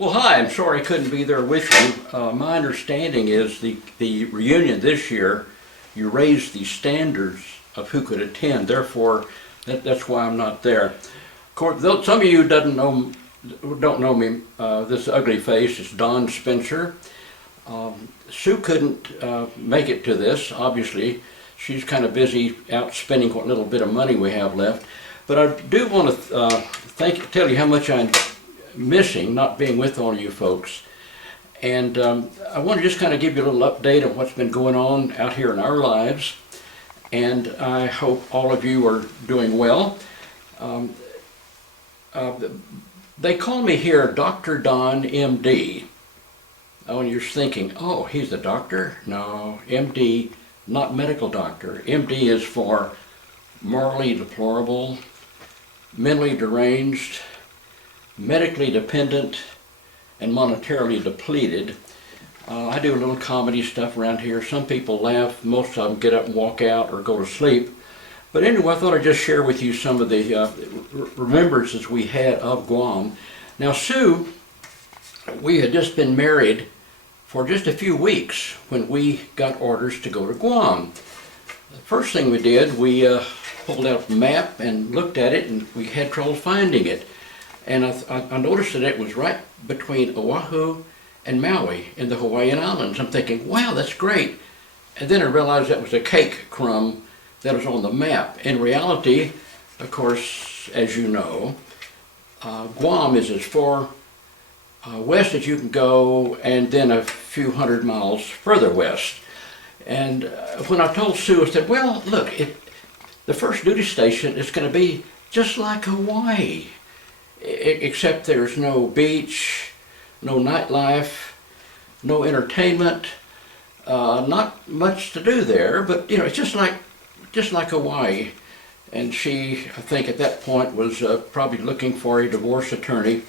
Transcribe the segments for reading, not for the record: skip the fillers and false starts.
Well, hi, I'm sorry I couldn't be there with you. My understanding is the reunion this year, you raised the standards of who could attend. Therefore, that's why I'm not there. Of course, though some of you don't know me, this ugly face is Don Spencer. Sue couldn't make it to this, obviously. She's kind of busy out spending what little bit of money we have left. But I do want to tell you how much I'm missing not being with all you folks. And I want to just kind of give you a little update of what's been going on out here in our lives. And I hope all of you are doing well. They call me here Dr. Don, MD. Oh, and you're thinking, oh, he's a doctor? No, MD, not medical doctor. MD is for morally deplorable, mentally deranged, medically dependent, and monetarily depleted. I do a little comedy stuff around here. Some people laugh, most of them get up and walk out or go to sleep. But anyway, I thought I'd just share with you some of the remembrances we had of Guam. Now, Sue, we had just been married for just a few weeks when we got orders to go to Guam. The first thing we did, we pulled out a map and looked at it, and we had trouble finding it. And I noticed that it was right between Oahu and Maui in the Hawaiian Islands. I'm thinking, wow, that's great. And then I realized that was a cake crumb that was on the map. In reality, of course, as you know, Guam is as far west as you can go, and then a few hundred miles further west. And when I told Sue, I said, well, look, the first duty station is going to be just like Hawaii, except there's no beach, no nightlife, no entertainment, not much to do there, but it's just like Hawaii. And she, I think at that point, was probably looking for a divorce attorney.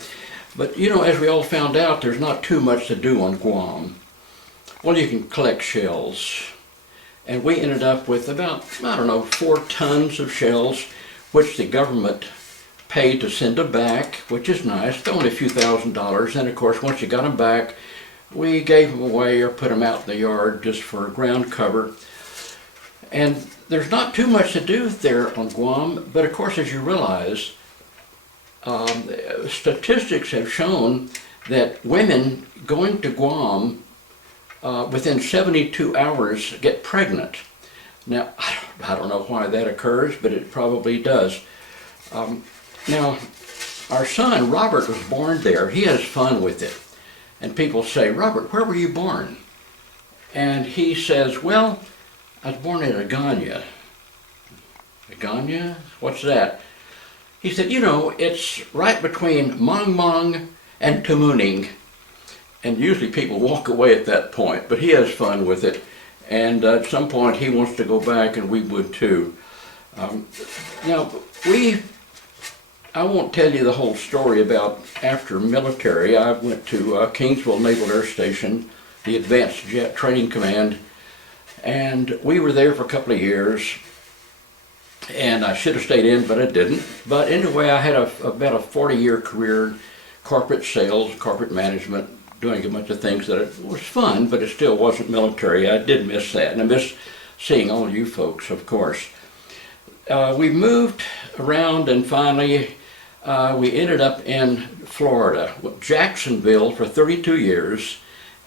But as we all found out, there's not too much to do on Guam. Well, you can collect shells. And we ended up with about, 4 tons of shells, which the government paid to send them back, which is nice, only a few $1,000s. And of course, once you got them back, we gave them away or put them out in the yard just for ground cover. And there's not too much to do there on Guam, but of course, as you realize, statistics have shown that women going to Guam within 72 hours get pregnant. Now, I don't know why that occurs, but it probably does. Now, our son, Robert, was born there. He has fun with it. And people say, Robert, where were you born? And he says, well, I was born in Agana. Agana? What's that? He said, it's right between Mong Mong and Tamuning. And usually people walk away at that point, but he has fun with it. And at some point he wants to go back, and we would too. Now, I won't tell you the whole story about after military. I went to Kingsville Naval Air Station, the Advanced Jet Training Command, and we were there for a couple of years. And I should have stayed in, but I didn't. But anyway, I had about a 40-year career in corporate sales, corporate management, doing a bunch of things that it was fun, but it still wasn't military. I did miss that, and I miss seeing all you folks, of course. We moved around, and finally we ended up in Florida, Jacksonville, for 32 years.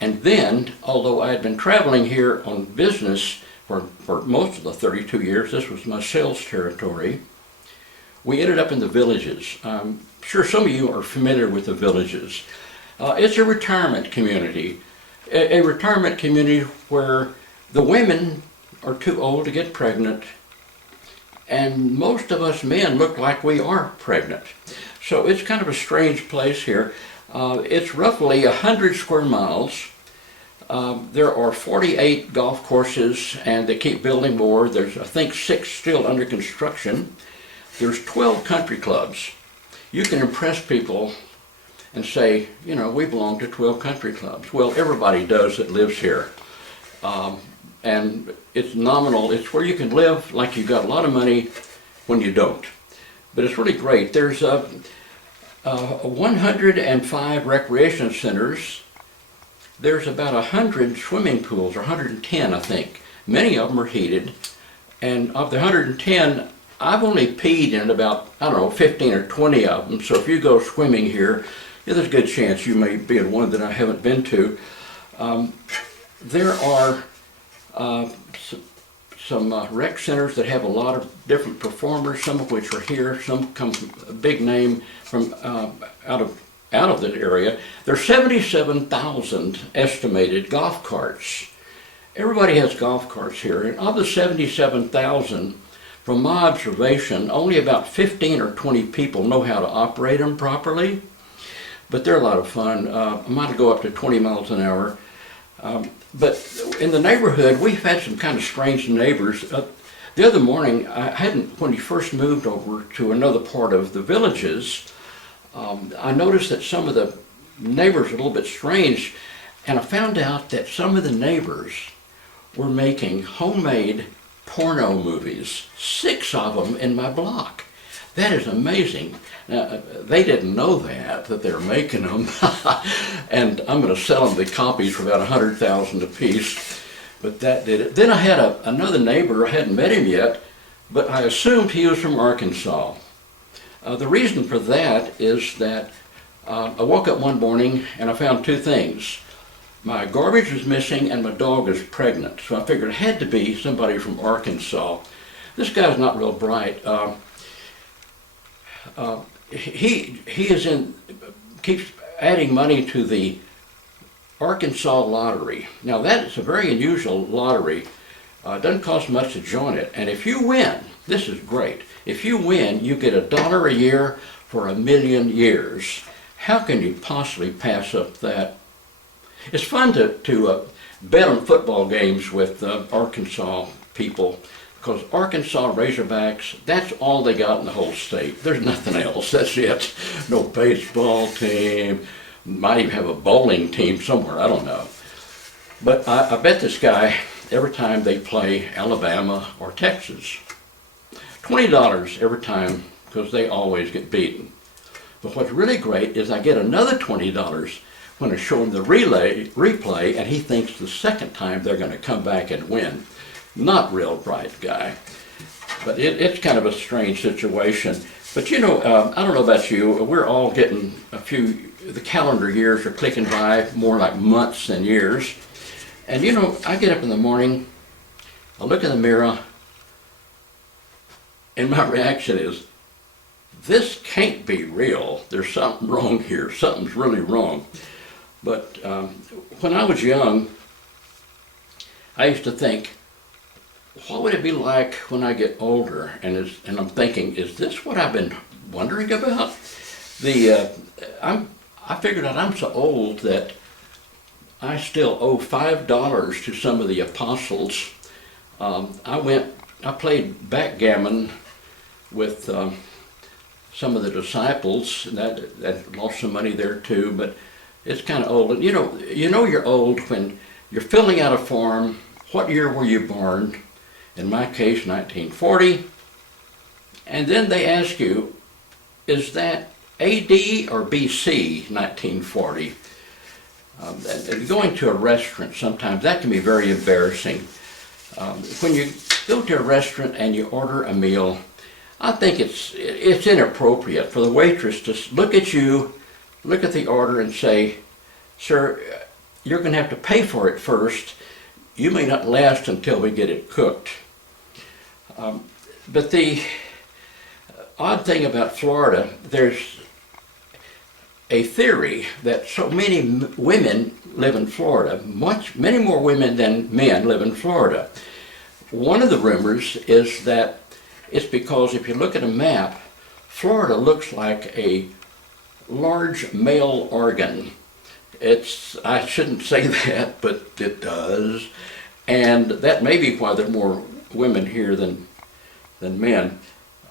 And then, although I had been traveling here on business for most of the 32 years, this was my sales territory, we ended up in the Villages. I'm sure some of you are familiar with the Villages. It's a retirement community, a retirement community where the women are too old to get pregnant, and most of us men look like we are pregnant. So it's kind of a strange place here. It's roughly 100 square miles. There are 48 golf courses, and they keep building more. There's, I think, 6 still under construction. There's 12 country clubs. You can impress people and say, we belong to 12 country clubs. Well, everybody does that lives here. And it's nominal. It's where you can live like you've got a lot of money when you don't. But it's really great. There's 105 recreation centers. There's about 100 swimming pools, or 110 I think. Many of them are heated. And of the 110, I've only peed in about, I don't know, 15 or 20 of them. So if you go swimming here, yeah, there's a good chance you may be in one that I haven't been to. There are some rec centers that have a lot of different performers, some of which are here, some come from a big name from out of the area. There's 77,000 estimated golf carts. Everybody has golf carts here, and of the 77,000, from my observation, only about 15 or 20 people know how to operate them properly, but they're a lot of fun. I might go up to 20 miles an hour. But in the neighborhood, we've had some kind of strange neighbors. The other morning, when we first moved over to another part of the villages, I noticed that some of the neighbors were a little bit strange, and I found out that some of the neighbors were making homemade porno movies, 6 of them in my block. That is amazing. Now, they didn't know that they were making them, and I'm going to sell them the copies for about 100,000 a piece. But that did it. Then I had another neighbor. I hadn't met him yet, but I assumed he was from Arkansas. The reason for that is that I woke up one morning and I found 2 things. My garbage was missing and my dog was pregnant, so I figured it had to be somebody from Arkansas. This guy's not real bright. He keeps adding money to the Arkansas lottery. Now that is a very unusual lottery. It doesn't cost much to join it, and if you win, this is great. If you win, you get $1 a year for 1,000,000 years. How can you possibly pass up that? It's fun to bet on football games with Arkansas people, because Arkansas Razorbacks, that's all they got in the whole state. There's nothing else, that's it. No baseball team, might even have a bowling team somewhere, I don't know. But I bet this guy every time they play Alabama or Texas. $20 every time, because they always get beaten. But what's really great is I get another $20 when I show him the replay, and he thinks the second time they're going to come back and win. Not real bright guy. But it's kind of a strange situation. But you know, I don't know about you, we're all getting the calendar years are clicking by more like months than years. And you know, I get up in the morning, I look in the mirror, and my reaction is, this can't be real. There's something wrong here. Something's really wrong. But when I was young, I used to think, what would it be like when I get older? And I'm thinking, is this what I've been wondering about? I figured out I'm so old that I still owe $5 to some of the apostles. I played backgammon with some of the disciples, and that lost some money there too, but it's kind of old. And you know you're old when you're filling out a form. What year were you born? In my case, 1940. And then they ask you, is that AD or BC 1940? Going to a restaurant sometimes, that can be very embarrassing. When you go to a restaurant and you order a meal, I think it's inappropriate for the waitress to look at you, look at the order and say, sir, you're going to have to pay for it first. You may not last until we get it cooked. But the odd thing about Florida, there's a theory that so many women live in Florida, many more women than men live in Florida. One of the rumors is that it's because if you look at a map, Florida looks like a large male organ. I shouldn't say that, but it does. And that may be why there are more women here than men.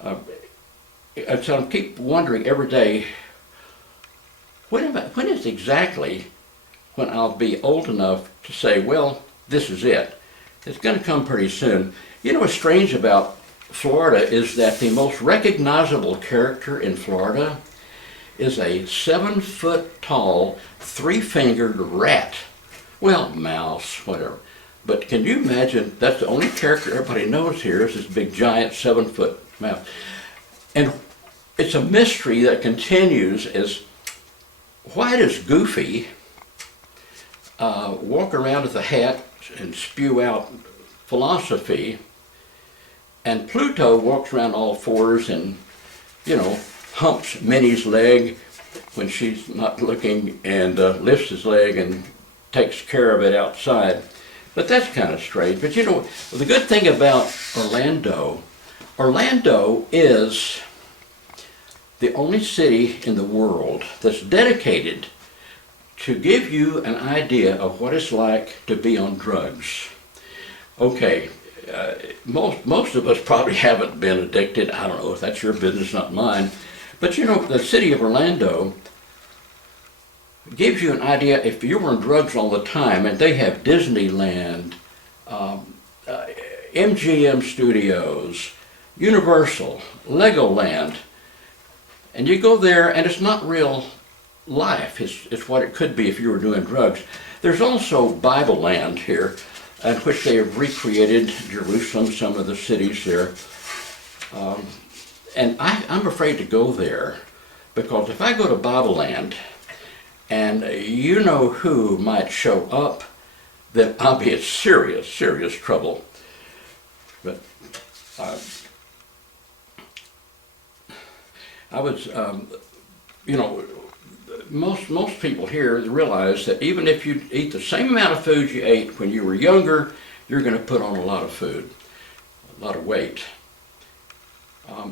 And so I keep wondering every day, when is exactly when I'll be old enough to say, well, this is it. It's going to come pretty soon. You know what's strange about Florida is that the most recognizable character in Florida is a 7-foot tall, 3-fingered rat. Well, mouse, whatever. But can you imagine, that's the only character everybody knows here is this big giant 7-foot mouse. And it's a mystery that continues is, why does Goofy walk around with a hat and spew out philosophy, and Pluto walks around all fours and, humps Minnie's leg when she's not looking and lifts his leg and takes care of it outside. But that's kind of strange. But the good thing about Orlando is the only city in the world that's dedicated to give you an idea of what it's like to be on drugs. Okay, most of us probably haven't been addicted. I don't know if that's your business, not mine. But the city of Orlando gives you an idea if you were on drugs all the time, and they have Disneyland, MGM Studios, Universal, Legoland, and you go there and it's not real life. It's what it could be if you were doing drugs. There's also Bible Land here, in which they have recreated Jerusalem, some of the cities there. And I'm afraid to go there, because if I go to Bible Land and you know who might show up, then I'll be in serious, serious trouble. But I was, most people here realize that even if you eat the same amount of food you ate when you were younger, you're going to put on a lot of food, a lot of weight.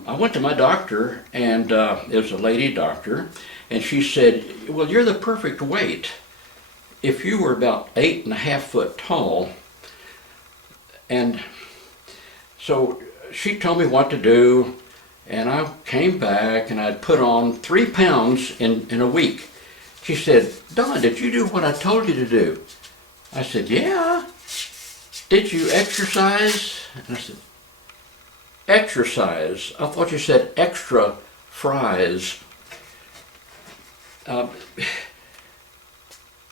I went to my doctor, and it was a lady doctor, and she said, well, you're the perfect weight. If you were about 8.5 foot tall, and so she told me what to do, and I came back and I'd put on 3 pounds in a week. She said, Don, did you do what I told you to do? I said, yeah. Did you exercise? And I said, exercise? I thought you said extra fries. And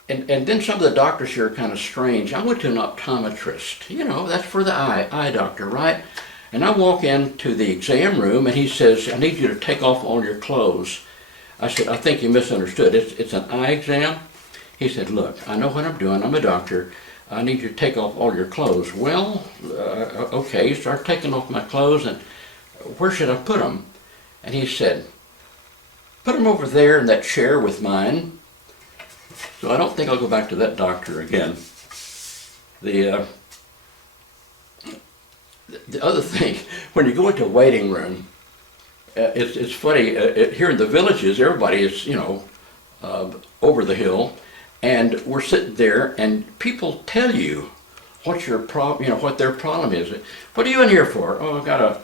then some of the doctors here are kind of strange. I went to an optometrist. That's for the eye doctor, right? And I walk into the exam room and he says, I need you to take off all your clothes. I said, I think you misunderstood. It's an eye exam. He said, look, I know what I'm doing. I'm a doctor. I need you to take off all your clothes. Well, okay. He started taking off my clothes, and where should I put them? And he said, put them over there in that chair with mine. So I don't think I'll go back to that doctor again. The other thing, when you go into a waiting room, it's funny, here in the villages, everybody is, over the hill, and we're sitting there, and people tell you what your problem, what their problem is. What are you in here for? Oh, I got a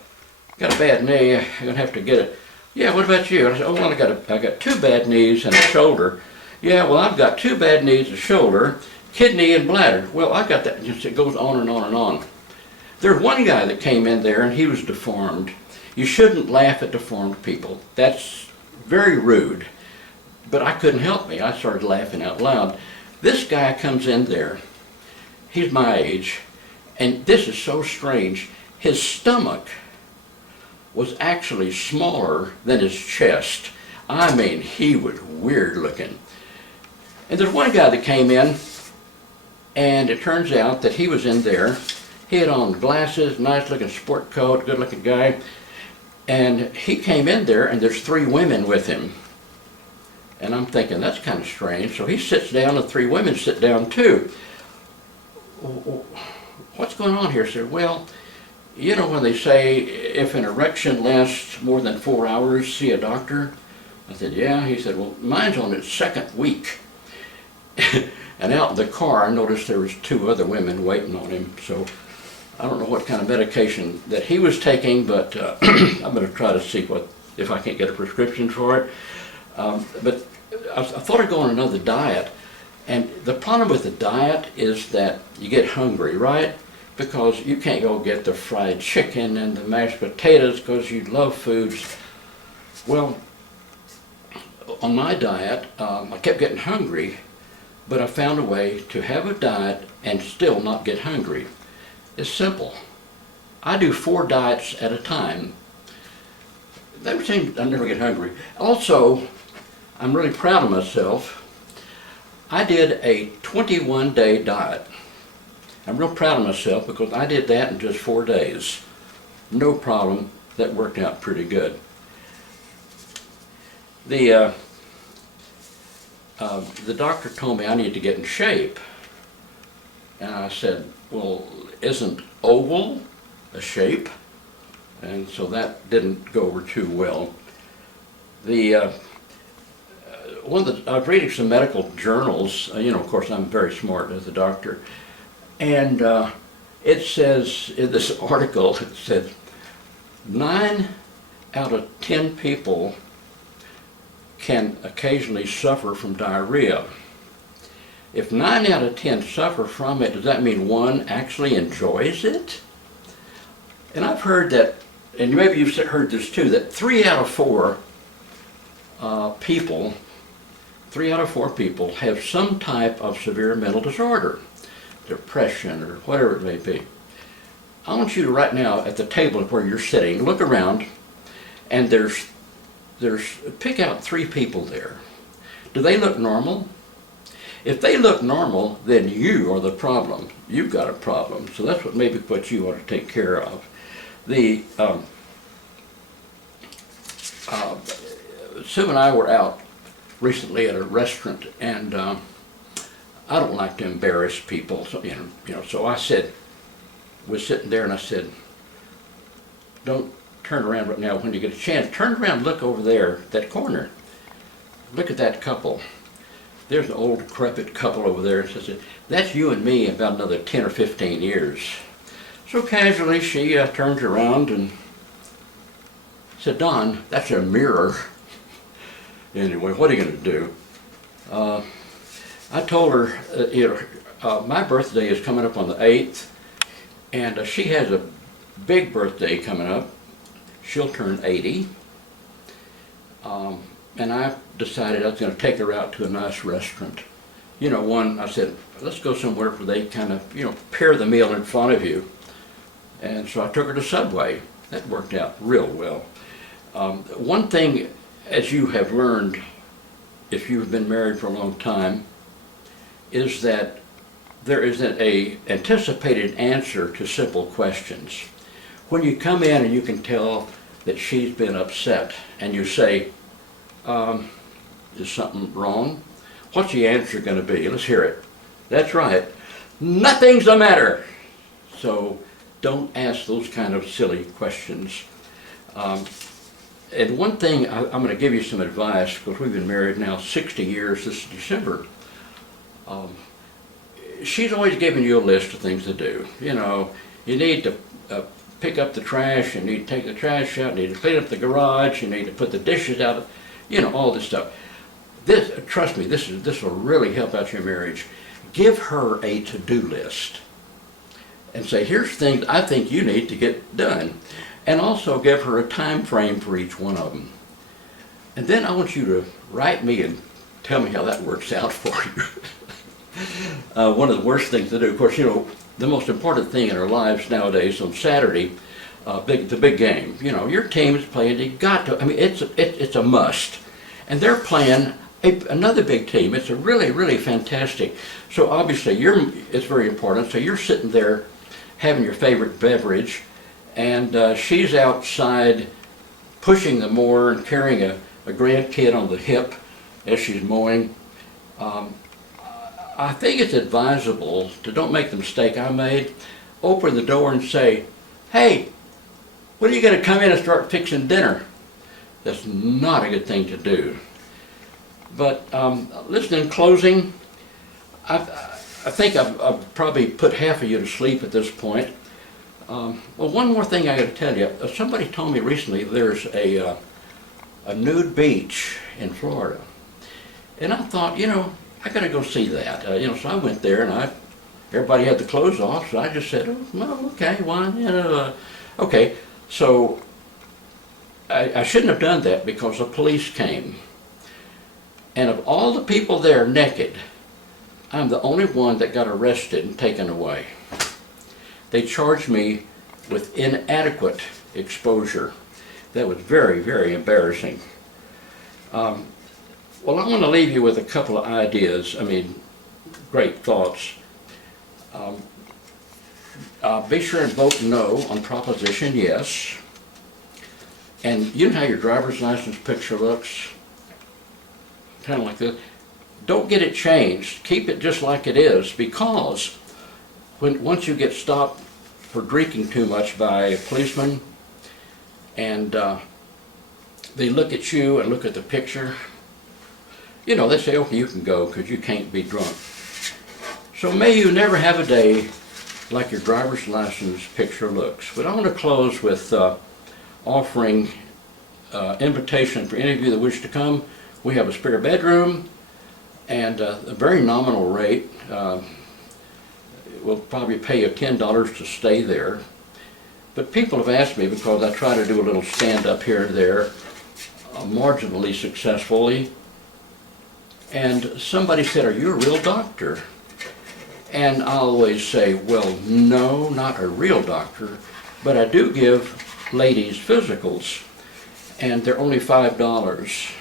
bad knee. I'm gonna have to get it. Yeah, what about you? I said, oh, well, I got 2 bad knees and a shoulder. Yeah, well, I've got 2 bad knees, a shoulder, kidney, and bladder. Well, I got that. It goes on and on and on. There's one guy that came in there, and he was deformed. You shouldn't laugh at deformed people. That's very rude. But I couldn't help me. I started laughing out loud. This guy comes in there. He's my age, and this is so strange. His stomach was actually smaller than his chest. I mean, he was weird looking. And there's one guy that came in, and it turns out that he was in there. He had on glasses, nice looking sport coat, good looking guy. And he came in there, and there's 3 women with him. And I'm thinking, that's kind of strange. So he sits down, and 3 women sit down too. What's going on here, sir? Well, when they say if an erection lasts more than 4 hours, see a doctor? I said, yeah. He said, well, mine's on its 2nd week. And out in the car, I noticed there was 2 other women waiting on him. So I don't know what kind of medication that he was taking, but I'm going to try to see if I can't get a prescription for it. But I thought I'd go on another diet. And the problem with the diet is that you get hungry, right? Because you can't go get the fried chicken and the mashed potatoes because you love foods. Well, on my diet, I kept getting hungry, but I found a way to have a diet and still not get hungry. It's simple. I do 4 diets at a time. That seems I never get hungry. Also, I'm really proud of myself. I did a 21-day diet. I'm real proud of myself because I did that in just 4 days. No problem. That worked out pretty good. The doctor told me I need to get in shape. And I said, well, isn't oval a shape? And so that didn't go over too well. I was reading some medical journals. Of course, I'm very smart as a doctor. And it says, in this article, it said, 9 out of 10 people can occasionally suffer from diarrhea. If 9 out of 10 suffer from it, does that mean 1 actually enjoys it? And I've heard that, and maybe you've heard this too, that 3 out of 4 people, 3 out of 4 people have some type of severe mental disorder, depression or whatever it may be. I want you to right now at the table where you're sitting, look around, and pick out 3 people there. Do they look normal? If they look normal, then you are the problem. You've got a problem. So that's what you ought to take care of. Sue and I were out recently at a restaurant, and I don't like to embarrass people. So, so I said, we're sitting there, and I said, don't turn around right now when you get a chance. Turn around, look over there, that corner. Look at that couple. There's an old decrepit couple over there. And says, that's you and me in about another 10 or 15 years. So casually she turns around and said, Don, that's a mirror. Anyway, what are you going to do? I told her, my birthday is coming up on the 8th, and she has a big birthday coming up. She'll turn 80. And I decided I was going to take her out to a nice restaurant. I said, let's go somewhere where they kind of, pair the meal in front of you. And so I took her to Subway. That worked out real well. One thing, as you have learned, if you've been married for a long time, is that there isn't an anticipated answer to simple questions. When you come in and you can tell that she's been upset, and you say, is something wrong? What's the answer going to be? Let's hear it. That's right. Nothing's the matter. So don't ask those kind of silly questions. And one thing, I'm going to give you some advice, because we've been married now 60 years this December. She's always giving you a list of things to do. You need to pick up the trash, you need to take the trash out, you need to clean up the garage, you need to put the dishes out, all this stuff. Trust me, this will really help out your marriage. Give her a to-do list and say, here's things I think you need to get done. And also give her a time frame for each one of them. And then I want you to write me and tell me how that works out for you. One of the worst things to do, of course, the most important thing in our lives nowadays on Saturday, the big game. Your team is playing. You got to. It's a must, and they're playing another big team. It's a really, really fantastic. So obviously, it's very important. So you're sitting there, having your favorite beverage, and she's outside, pushing the mower and carrying a grandkid on the hip as she's mowing. I think it's advisable to don't make the mistake I made. Open the door and say, hey, when are you going to come in and start fixing dinner? That's not a good thing to do. But listen, in closing, I think I've probably put half of you to sleep at this point. Well, one more thing I got to tell you. Somebody told me recently there's a nude beach in Florida. And I thought, I got to go see that. So I went there, and everybody had the clothes off, so I just said, oh, well, okay, why, okay. So I shouldn't have done that because the police came. And of all the people there naked, I'm the only one that got arrested and taken away. They charged me with inadequate exposure. That was very, very embarrassing. Well, I want to leave you with a couple of ideas. I mean, great thoughts. Be sure and vote no on Proposition Yes. And you know how your driver's license picture looks? Kind of like this. Don't get it changed. Keep it just like it is, because once you get stopped for drinking too much by a policeman, and they look at you and look at the picture, you know, they say, okay, you can go because you can't be drunk. So may you never have a day like your driver's license picture looks. But I want to close with offering invitation for any of you that wish to come. We have a spare bedroom and a very nominal rate. We'll probably pay you $10 to stay there. But people have asked me, because I try to do a little stand-up here and there, marginally successfully. And somebody said, are you a real doctor? And I always say, well, no, not a real doctor, but I do give ladies physicals, and they're only $5.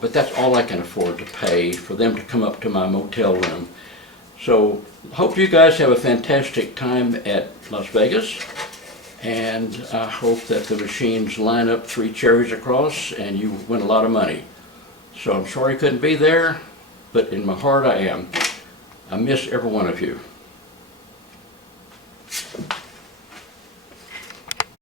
But that's all I can afford to pay for them to come up to my motel room. So hope you guys have a fantastic time at Las Vegas, and I hope that the machines line up 3 cherries across and you win a lot of money. So I'm sorry I couldn't be there, but in my heart I am. I miss every one of you.